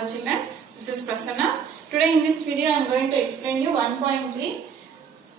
Hello children, this is Prasanna. Today in this video I am going to explain you 1.3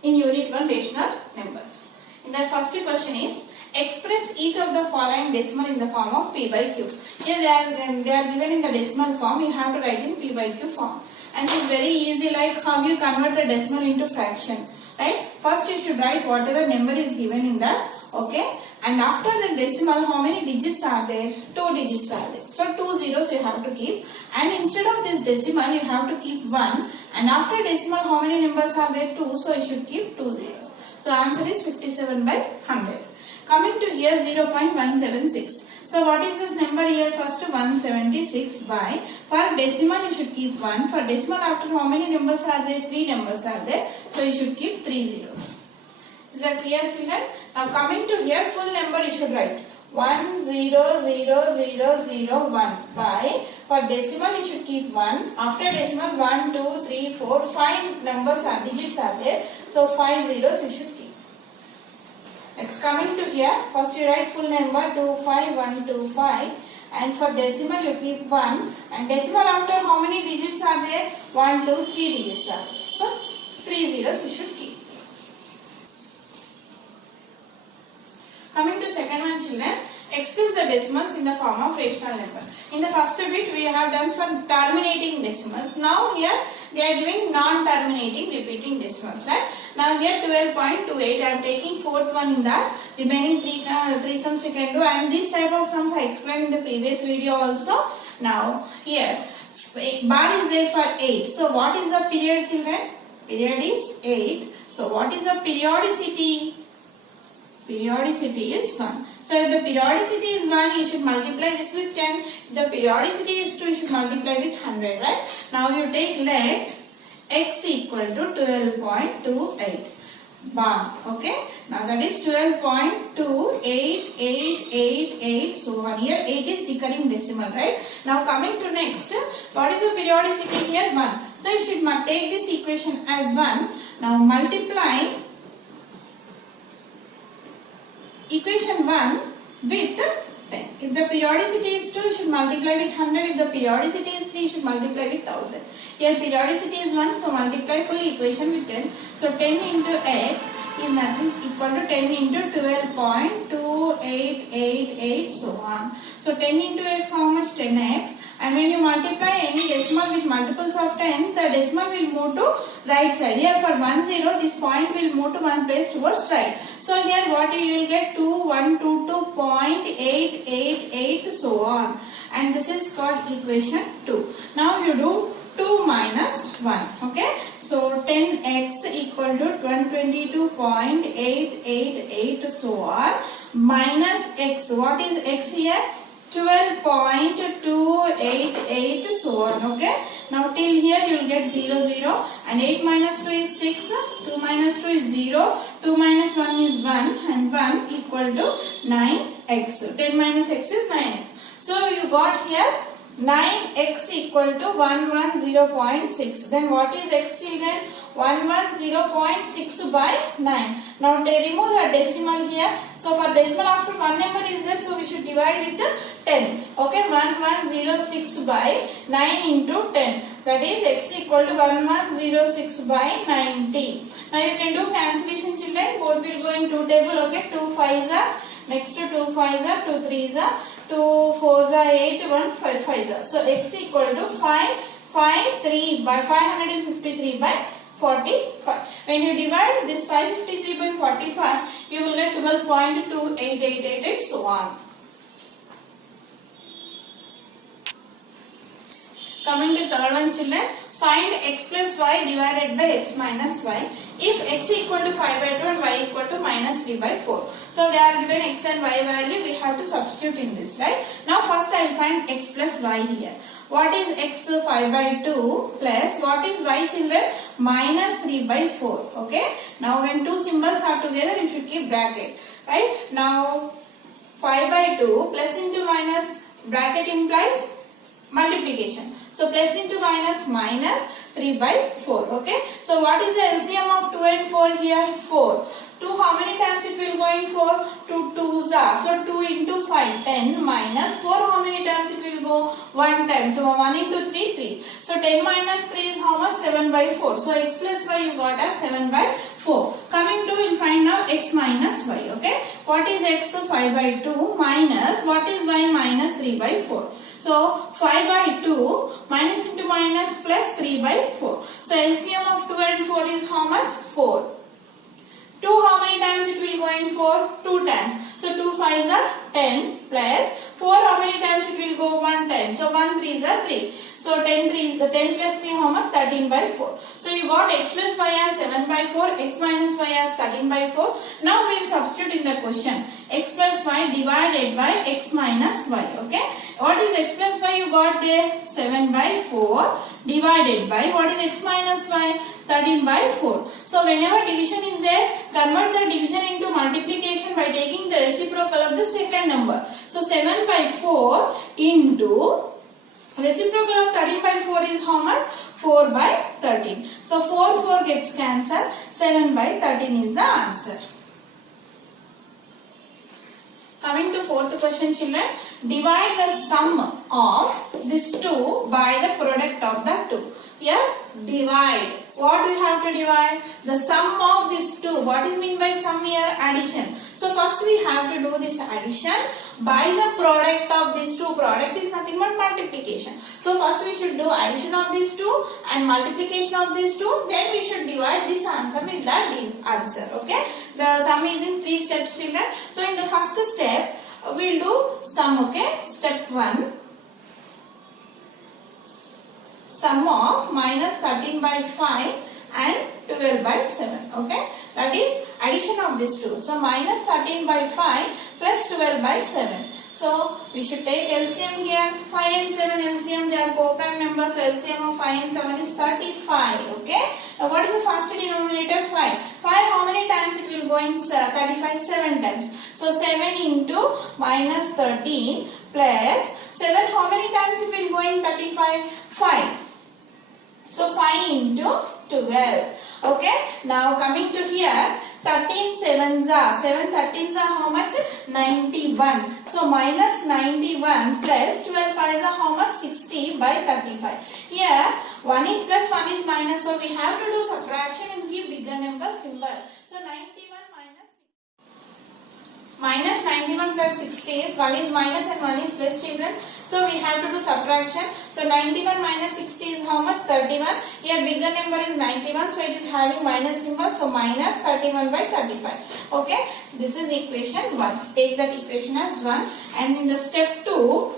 in Unit 1 rational numbers. In the first question is, express each of the following decimal in the form of p by q. Here they are given in the decimal form, you have to write in p by q form. And it is very easy, like how you convert the decimal into fraction. Right? First you should write whatever number is given in that. Okay, and after the decimal, how many digits are there? 2 digits are there. So 2 zeros you have to keep, and instead of this decimal you have to keep 1, and after decimal how many numbers are there? 2, so you should keep 2 zeros. So answer is 57 by 100. Coming to here 0.176. So what is this number here? First 176 by, for decimal you should keep 1, for decimal after how many numbers are there? 3 numbers are there, so you should keep 3 zeros. Is that clear children? Now coming to here, full number you should write 1000001 by, for decimal you should keep 1, after decimal 1, 2, 3, 4, 5 numbers are, digits are there, so 5 zeros you should keep. Next coming to here, first you write full number 25125, and for decimal you keep 1, and decimal after how many digits are there? 1, 2, 3 digits are there, so 3 zeros you should keep. Coming to second one children, express the decimals in the form of rational number. In the first bit we have done for terminating decimals. Now here they are giving non-terminating repeating decimals. Right? Now here 12.28, I am taking fourth one in that. Remaining three sums you can do, and this type of sums I explained in the previous video also. Now here bar is there for 8. So what is the period children? Period is 8. So what is the periodicity? Periodicity is 1. So if the periodicity is 1, you should multiply this with 10. If the periodicity is 2, you should multiply with 100, right? Now you take let x equal to 12.28 bar. Okay. Now that is 12.28888. So on here 8 is recurring decimal, right? Now coming to next, what is the periodicity here? 1. So you should take this equation as 1. Now multiply equation 1 with 10. If the periodicity is 2, you should multiply with 100. If the periodicity is 3, you should multiply with 1000. Here periodicity is 1, so multiply full equation with 10. So 10 into x is nothing equal to 10 into 12.2888, so on. So 10 into x, how much? 10x. And when you multiply any decimal with multiples of 10, the decimal will move to right side. Here for 1, 0, this point will move to one place towards right. So here what you will get? 2122.888, so on. And this is called equation 2. Now you do 2 minus 1. Okay. So 10x equal to 122.888, so on. Minus x. What is x here? 12.288, so on. Okay. Now till here you will get 0, 0, and 8 minus 2 is 6, 2 minus 2 is 0, 2 minus 1 is 1, and 1 equal to 9x. 10 minus x is 9x. So you got here 9x equal to 110.6. Then what is x children? 110.6 by 9. Now remove the decimal here. So for decimal after one number is there, so we should divide with 10. Okay, 1106 by 9 into 10. That is x equal to 1106 by 90. Now you can do cancellation children. Both will go in two table. Okay, 2 5s are, next to 2 5s are, 2 3s are, 2 4s are 8, 1 5 5s are. So x equal to 553 by 553 by 45. When you divide this 553 by 45, you will get 12.28888, so on. Coming to third one children, find x plus y divided by x minus y if x equal to 5 by 2 and y equal to minus 3 by 4. So they are given x and y value, we have to substitute in this, right? Now first I will find x plus y here. What is x? 5 by 2 plus what is y children? Minus 3 by 4. Okay. Now when two symbols are together, you should keep bracket, right? Now 5 by 2 plus into minus, bracket implies multiplication. So plus into minus, minus 3 by 4. Okay. So what is the LCM of 2 and 4 here? 4. 2 how many times it will go in 4? 2 2s are. So 2 into 5, 10 minus 4 how many times it will go? 1 time. So 1 into 3, 3. So 10 minus 3 is how much? 7 by 4. So x plus y you got as 7 by 4. Coming to, we'll find now x minus y. Okay. What is x? 5 by 2 minus, what is y? Minus 3 by 4. So 5 by 2 minus into minus plus 3 by 4. So LCM of 2 and 4 is how much? 4. 2 how many times it will go in 4? 2 times. So 2 5s are 10 plus 4 how many times it will go? 1 time. So 1 3s are 3. So 10 plus 3 how much? 13 by 4. So you got x plus y as 7 by 4, x minus y as 13 by 4. Now we will substitute in the question. X plus y divided by x minus y. Okay. What is x plus y you got there? 7 by 4 divided by, what is x minus y? 13 by 4. So whenever division is there, convert the division into multiplication by taking the reciprocal of the second number. So 7 by 4 into reciprocal of 13 by 4 is how much? 4 by 13. So 4 gets cancelled. 7 by 13 is the answer. Coming to fourth question, children. Divide the sum of these two by the product of the two. Here, divide. What do you have to divide? The sum of these two. What is mean by sum here? Addition. So first we have to do this addition by the product of these two. Product is nothing but multiplication. So first we should do addition of these two and multiplication of these two. Then we should divide this answer with that answer. Okay. The sum is in 3 steps, children. So in the first step, we'll do sum. Okay. Step 1. Sum of minus 13 by 5 and 12 by 7. Okay. That is addition of these two. So minus 13 by 5 plus 12 by 7. So we should take LCM here. 5 and 7 LCM, they are co-prime numbers. So LCM of 5 and 7 is 35. Okay. Now what is the first denominator? 5. 5 how many times it will go in 35? 7 times. So 7 into minus 13 plus 7 how many times it will go in 35? 5. So 5 into 12. Okay. Now coming to here, 13 7s are, 7 13s are how much? 91. So minus 91 plus 12 5s are how much? 60 by 35. Here 1 is plus 1 is minus. So we have to do subtraction and give bigger number symbol. So 91 minus 91 plus 60 is 1 is minus and 1 is plus, children. So we have to do subtraction. So 91 minus 60 is how much? 31. Here bigger number is 91. So it is having minus symbol. So minus 31 by 35. Okay. This is equation 1. Take that equation as 1. And in the step 2,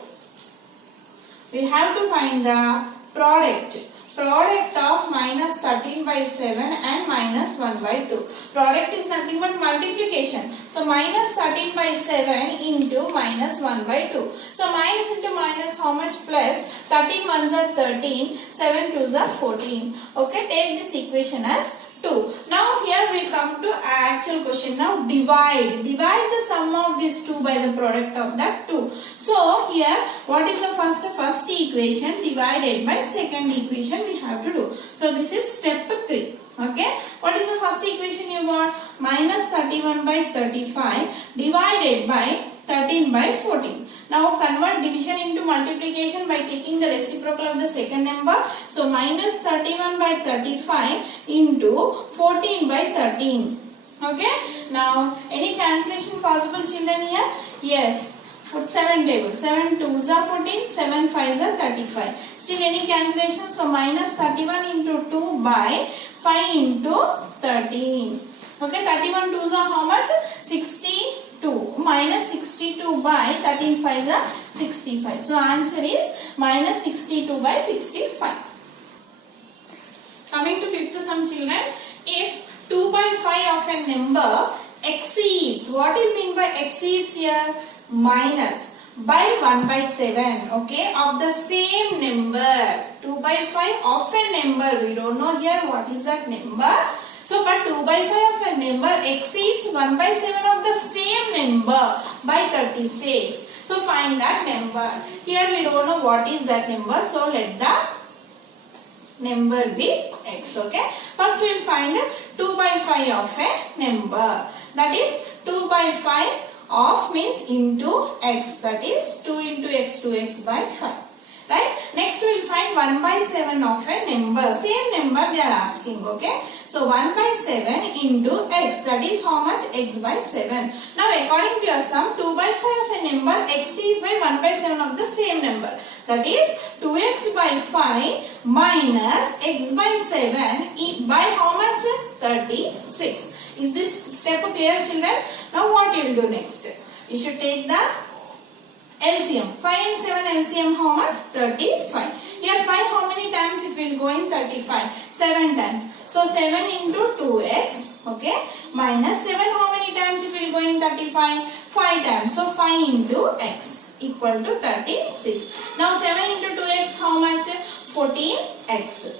we have to find the product. Product of minus 13 by 7 and minus 1 by 2. Product is nothing but multiplication. So minus 13 by 7 into minus 1 by 2. So minus into minus how much? Plus 13 ones are 13, 7 twos are 14. Okay, take this equation as 2. Now here we come to actual question. Now divide. Divide the sum of these two by the product of that 2. So here what is the first equation divided by second equation we have to do. So this is step 3. Okay. What is the first equation you got? Minus 31 by 35 divided by 13 by 14. Now convert division into multiplication by taking the reciprocal of the second number. So minus 31 by 35 into 14 by 13. Okay. Now any cancellation possible, children, here? Yes. Put 7 tables. 7 2s are 14, 7 5s are 35. Still any cancellation? So minus 31 into 2 by 5 into 13. Okay. 31 2s are how much? 62. Minus 62 by 13 5s are 65. So answer is minus 62 by 65. Coming to fifth sum, children. If 2 by 5 of a number exceeds, what is mean by exceeds here? Minus by 1 by 7, okay, of the same number. 2 by 5 of a number. We don't know here what is that number. So, but 2 by 5 of a number exceeds 1 by 7 of the same number by 36. So find that number. Here we don't know what is that number, so let the number be x. Okay, first we will find 2 by 5 of a number. That is 2 by 5 of means into x, that is 2 into x, 2x by 5. Right? Next we will find 1 by 7 of a number. Same number they are asking. Okay. So 1 by 7 into x, that is how much? X by 7. Now according to your sum, 2 by 5 of a number, x is by 1 by 7 of the same number. That is 2x by 5 minus x by 7 by how much? 36. Is this step clear, children? Now what you will do next? You should take the LCM. 5 and 7 LCM how much? 35. Here 5 how many times it will go in 35? 7 times. So 7 into 2x, okay, minus 7 how many times it will go in 35? 5 times. So 5 into x equal to 36. Now 7 into 2x how much? 14x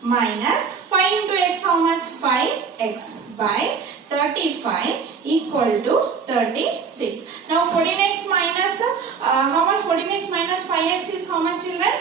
minus 5 into x how much? 5x by 35 equal to 36. Now 14x minus how much? 14x minus 5x is how much, children?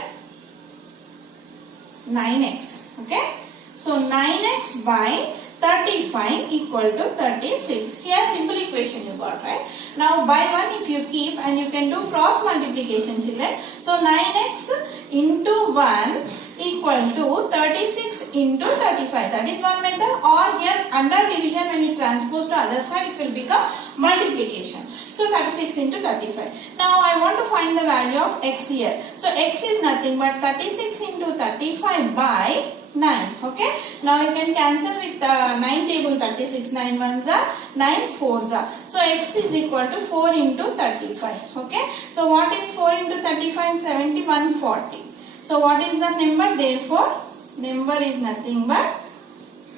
9x. Okay. So 9x by 35 equal to 36. Here simple equation you got, right? Now by 1 if you keep, and you can do cross multiplication, children. So 9x into 1 equal to 36 into 35. That is one method. Or here under division, when you transpose to other side, it will become multiplication. So 36 into 35. Now I want to find the value of x here. So x is nothing but 36 into 35 by 9. Okay. Now you can cancel with 9 table. 36 9 ones are 9 fours are. So x is equal to 4 into 35. Okay. So what is 4 into 35? 70, 140. So what is the number? Therefore number is nothing but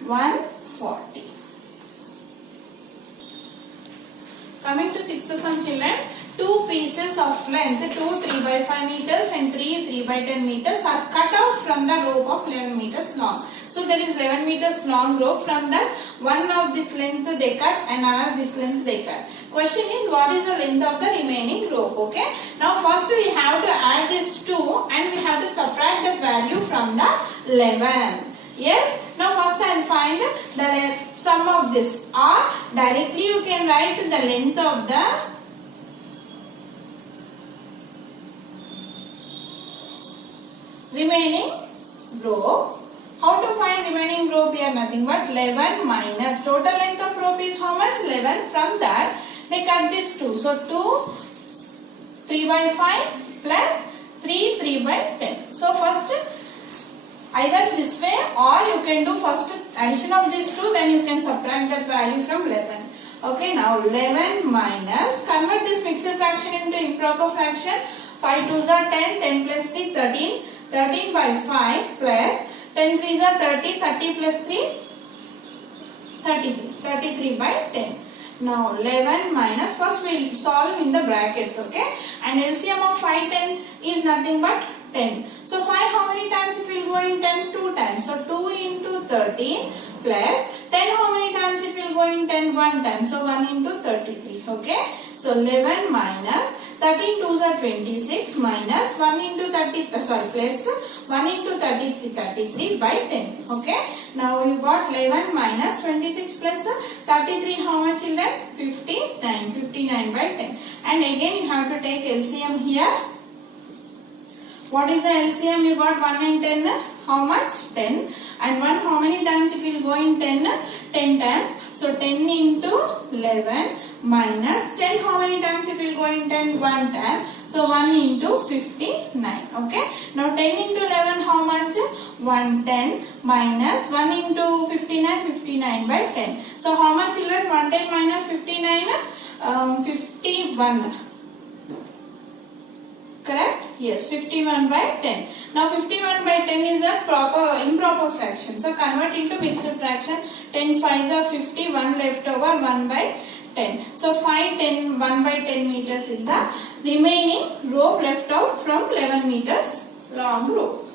140. Coming to sixth sum, children. Two pieces of length, 2 3 by 5 meters and 3 by 10 meters are cut off from the rope of 11 meters long. So there is 11 meters long rope. From that, one of this length they cut and another this length they cut. Question is, what is the length of the remaining rope? Okay. Now first we have to add this 2 and we have to subtract the value from the 11. Yes. Now first I will find the sum of this, or directly you can write the length of the remaining rope. How to find remaining rope here? Nothing but 11 minus total length of rope is how much? 11. From that they cut this 2. So 2 3 by 5 plus 3 by 10. So first either this way, or you can do first addition of this 2, then you can subtract that value from 11. Okay, now 11 minus, convert this mixed fraction into improper fraction. 5 2s are 10, 10 plus 3 13, 13 by 5 plus 10 3s are 30, 30 plus 3 33, 33 by 10. Now 11 minus, first we will solve in the brackets, okay, and LCM of 5 10 is nothing but 10. So 5 how many times it will go in 10? 2 times. So 2 into 13 plus 10 how many times it will go in 10? 1 time. So 1 into 33. Okay. So 11 minus 13 2s are 26 minus 1 into 30 plus 1 into 33 by 10. Okay. Now you got 11 minus 26 plus 33 how much, children? 59. 59 by 10. And again you have to take LCM here. What is the LCM? You got 1 and 10. How much? 10. And 1 how many times it will go in 10? 10 times. So 10 into 11 minus 10 how many times it will go in 10? 1 time. So 1 into 59. Okay. Now 10 into 11 how much? 110 minus 1 into 59, 59 by 10. So how much, children? 110 minus 59? 51. Correct? Yes, 51 by 10. Now 51 by 10 is a improper fraction. So convert into mixed fraction. 10 5s are 50, 1 left over, 1 by 10. So 5 10 1 by 10 meters is the remaining rope left out from 11 meters long rope.